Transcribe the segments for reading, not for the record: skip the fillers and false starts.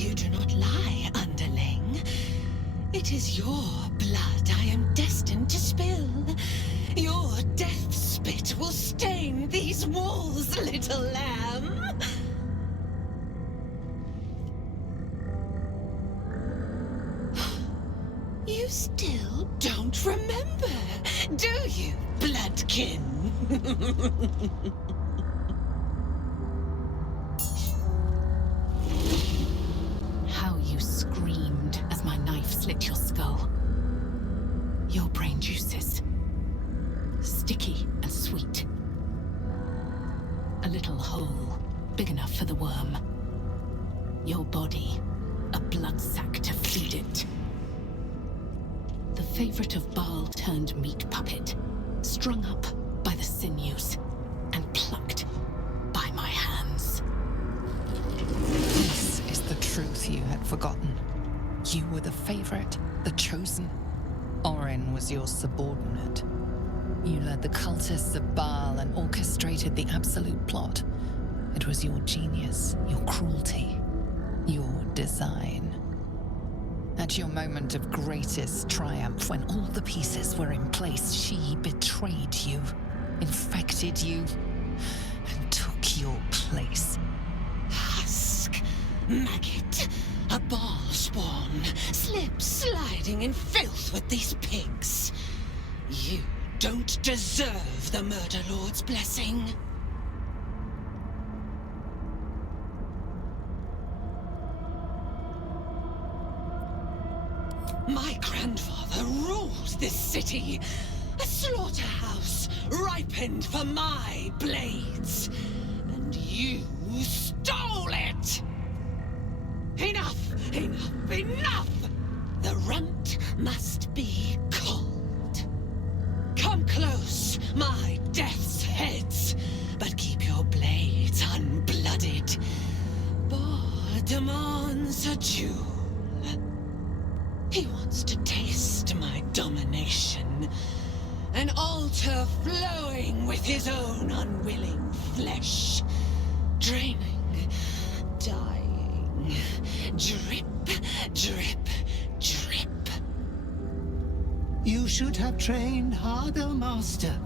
You do not lie, underling. It is your blood I am destined to spill. Your death spit will stain these walls, little lamb. You still don't remember, do you, bloodkin? How you screamed as my knife slit your skull. Your brain juices, sticky and sweet. A little hole, big enough for the worm. Your body, a blood sack to feed it. The favorite of Baal turned meat puppet, strung up by the sinews and plucked by my hands. This is the truth you had forgotten. You were the favorite, the chosen. Orin was your subordinate. You led the cultists of Baal and orchestrated the absolute plot. It was your genius, your cruelty, your design. At your moment of greatest triumph, when all the pieces were in place, she betrayed you, infected you, and took your place. Husk, maggot, a Baal spawn, sliding in filth with these pigs. You don't deserve the Murder Lord's blessing. My grandfather ruled this city, a slaughterhouse ripened for my blades, and you stole it! Enough, enough, enough! The runt must be cold. Come close, my death's heads, but keep your blades unblooded. Baal demands a duel. He wants to taste my domination, an altar flowing with his own unwilling flesh, draining, dying, drip, drip, drip. You should have trained harder, Master.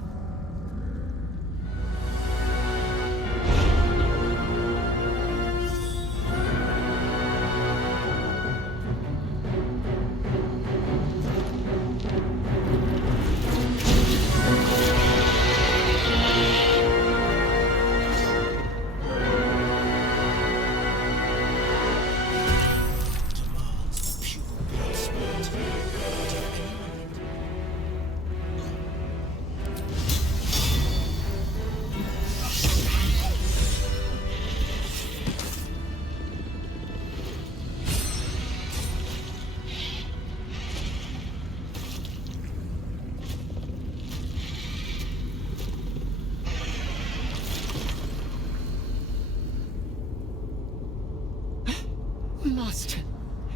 Master,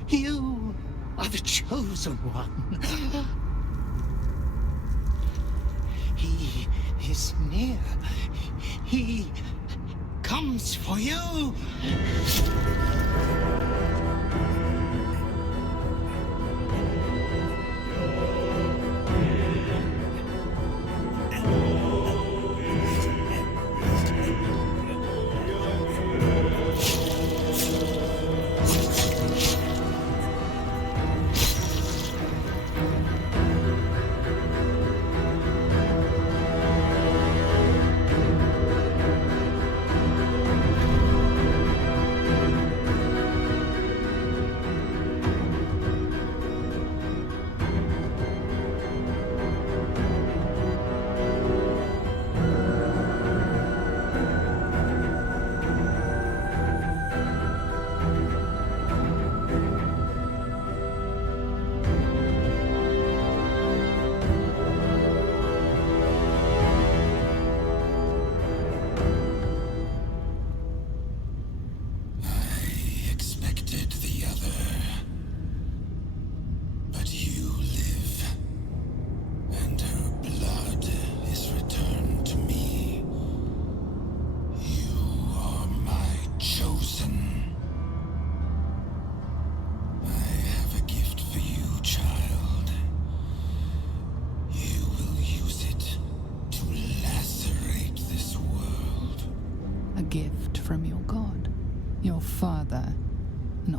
you are the chosen one. He is near. He comes for you.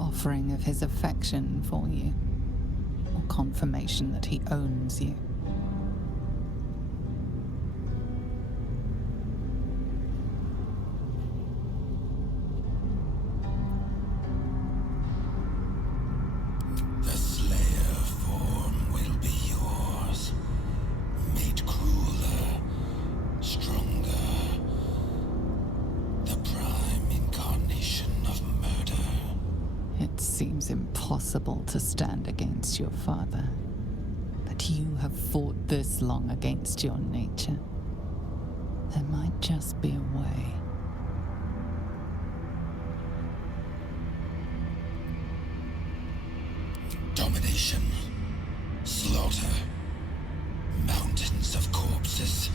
offering of his affection for you, or confirmation that he owns you. The Slayer form will be yours, made crueler, stronger, the prime incarnation of murder. It seems impossible to stand against your father, that you have fought this long against your nature. There might just be a way. Domination, slaughter, mountains of corpses.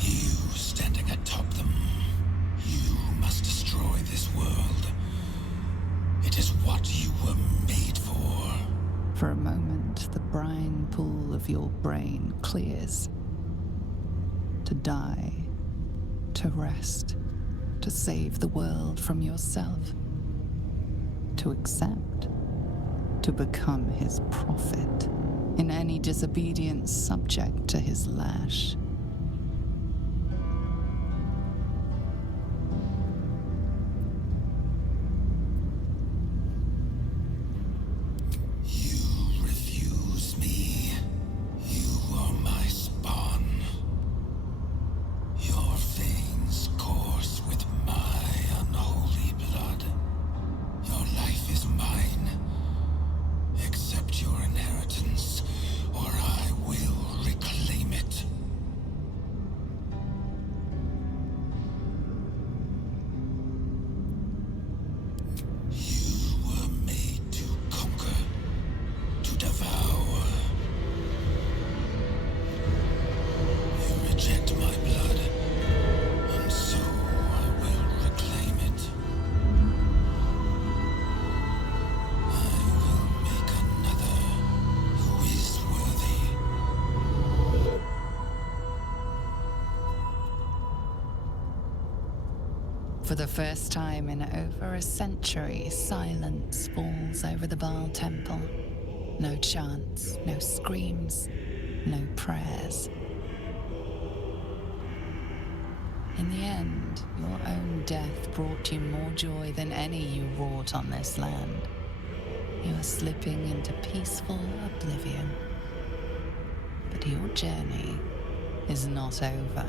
You standing atop them. You must destroy this world. It is what you were made for. For a moment, the brine pool of your brain clears. To die, to rest, to save the world from yourself. To accept, to become his prophet, in any disobedience subject to his lash. You refuse me. You are my spawn. Your veins course with my unholy blood. Your life is mine. Accept your inheritance, or I will reclaim it. You were made to conquer, to devour. You reject my blood, and so I will reclaim it. I will make another who is worthy. For the first time in over a century, silence falls over the Baal temple. No chants, no screams, no prayers. In the end, your own death brought you more joy than any you wrought on this land. You are slipping into peaceful oblivion. But your journey is not over.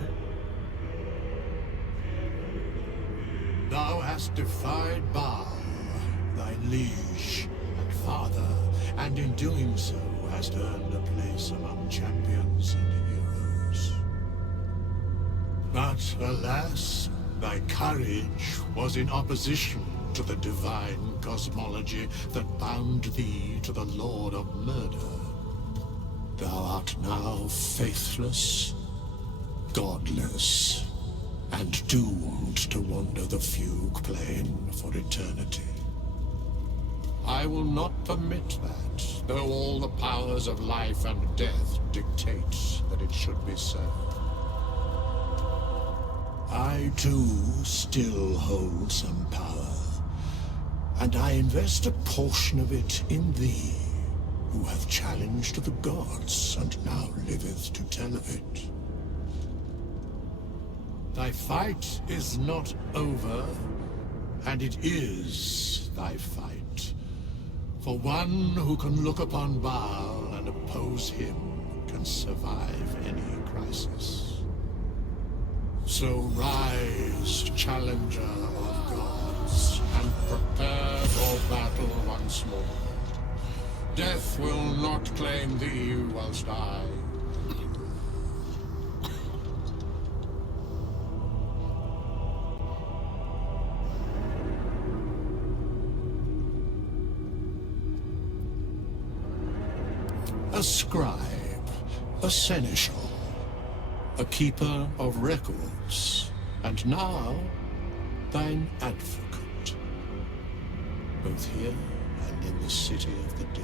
Thou hast defied Baal, thy liege and father, and in doing so hast earned a place among champions and heroes. But alas, thy courage was in opposition to the divine cosmology that bound thee to the Lord of Murder. Thou art now faithless, godless, and doomed to wander the fugue plane for eternity. I will not permit that, though all the powers of life and death dictate that it should be so. I too still hold some power, and I invest a portion of it in thee, who hath challenged the gods and now liveth to tell of it. Thy fight is not over, and it is thy fight. For one who can look upon Baal and oppose him can survive any crisis. So rise, challenger of gods, and prepare for battle once more. Death will not claim thee whilst I... A scribe, a seneschal, a keeper of records, and now thine advocate, both here and in the city of the dead.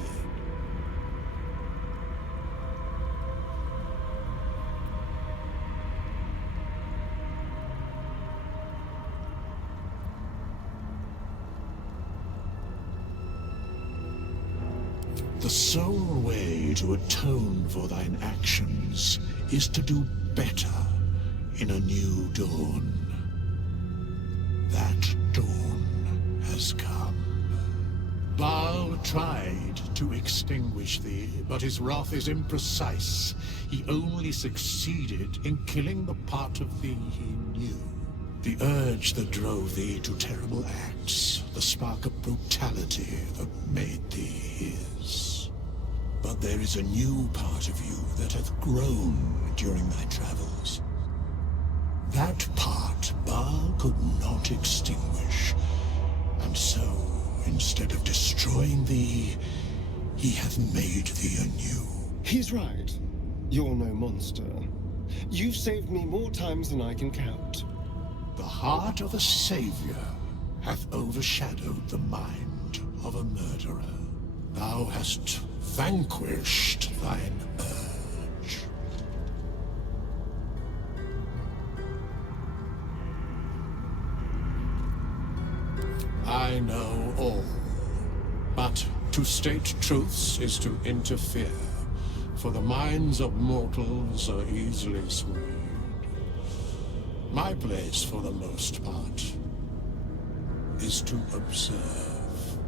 The sole way to atone for thine actions is to do better in a new dawn. That dawn has come. Baal tried to extinguish thee, but his wrath is imprecise. He only succeeded in killing the part of thee he knew. The urge that drove thee to terrible acts, the spark of brutality that made thee his. But there is a new part of you that hath grown during thy travels. That part Baal could not extinguish, and so, instead of destroying thee, he hath made thee anew. He's right. You're no monster. You've saved me more times than I can count. The heart of a savior hath overshadowed the mind of a murderer. Thou hast vanquished thine urge. I know all, but to state truths is to interfere, for the minds of mortals are easily swayed. My place, for the most part, is to observe.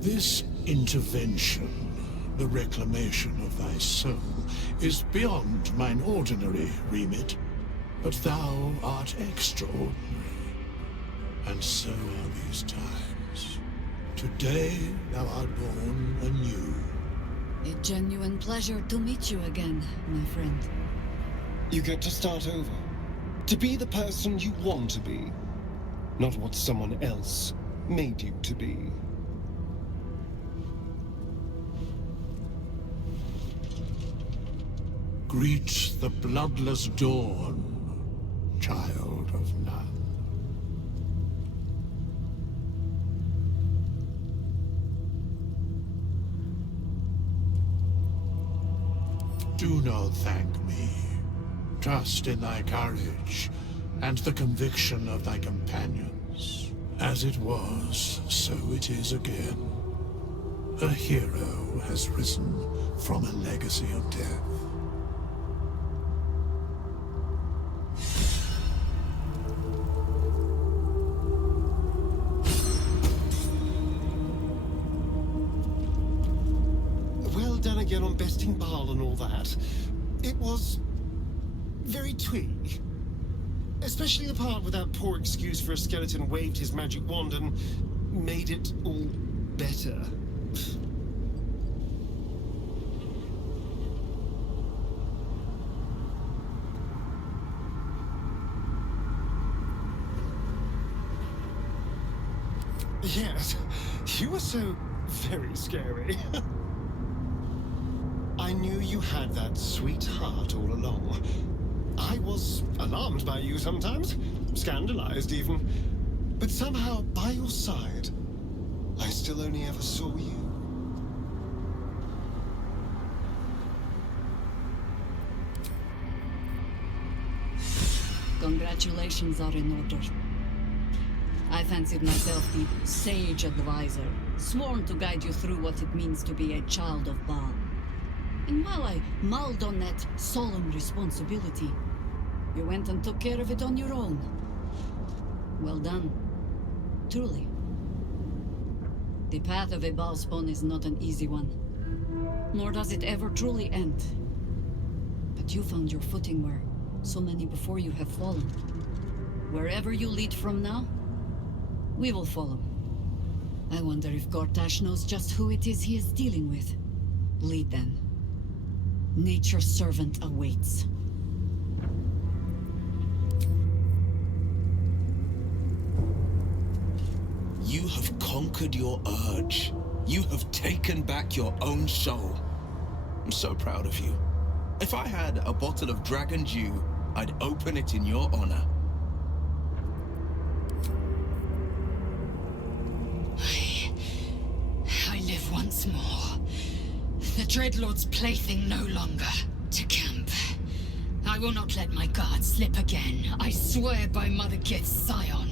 This intervention, the reclamation of thy soul, is beyond mine ordinary remit, but thou art extraordinary. And so are these times. Today thou art born anew. A genuine pleasure to meet you again, my friend. You get to start over. To be the person you want to be, not what someone else made you to be. Greet the bloodless dawn, child of none. Do not thank me. Trust in thy courage and the conviction of thy companions. As it was, so it is again. A hero has risen from a legacy of death. Well done again on besting Baal and all that. It was very twee. Especially the part where that poor excuse for a skeleton waved his magic wand and made it all better. Yes, you were so very scary. I knew you had that sweet heart all along. I was alarmed by you sometimes, scandalized even. But somehow, by your side, I still only ever saw you. Congratulations are in order. I fancied myself the sage advisor, sworn to guide you through what it means to be a child of Baal. And while I mulled on that solemn responsibility, you went and took care of it on your own. Well done. Truly. The path of a Baal spawn is not an easy one, nor does it ever truly end. But you found your footing where so many before you have fallen. Wherever you lead from now, we will follow. I wonder if Gortash knows just who it is he is dealing with. Lead then. Nature's servant awaits. You have conquered your urge. You have taken back your own soul. I'm so proud of you. If I had a bottle of dragon dew, I'd open it in your honor. I live once more. The Dreadlord's plaything no longer. To camp. I will not let my guard slip again. I swear by Mother Kith's scion.